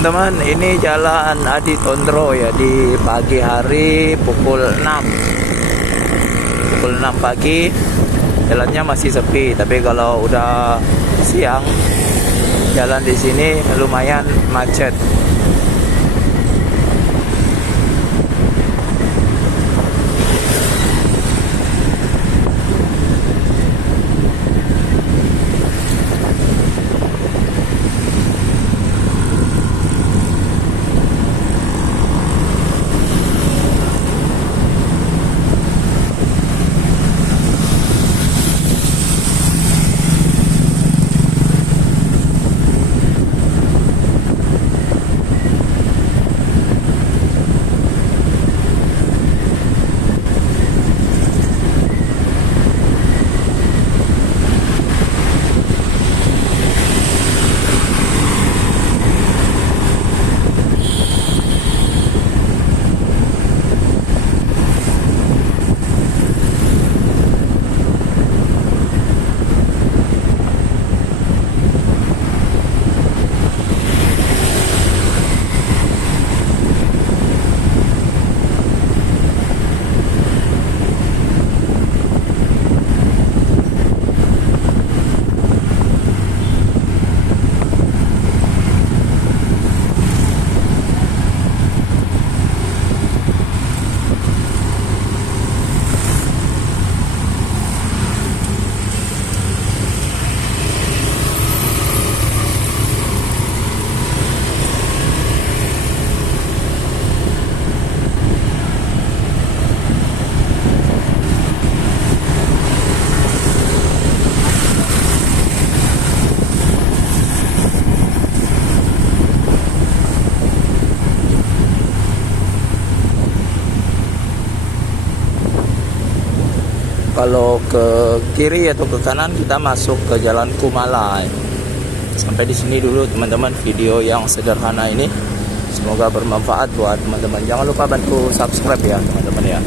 teman-teman, ini jalan Adi Tondro ya, di pagi hari pukul 6 pagi. Jalannya masih sepi, tapi kalau udah siang jalan di sini lumayan macet. Kalau ke kiri atau ke kanan kita masuk ke Jalan Kumala. Sampai di sini dulu teman-teman video yang sederhana ini. Semoga bermanfaat buat teman-teman. Jangan lupa bantu subscribe ya teman-teman ya.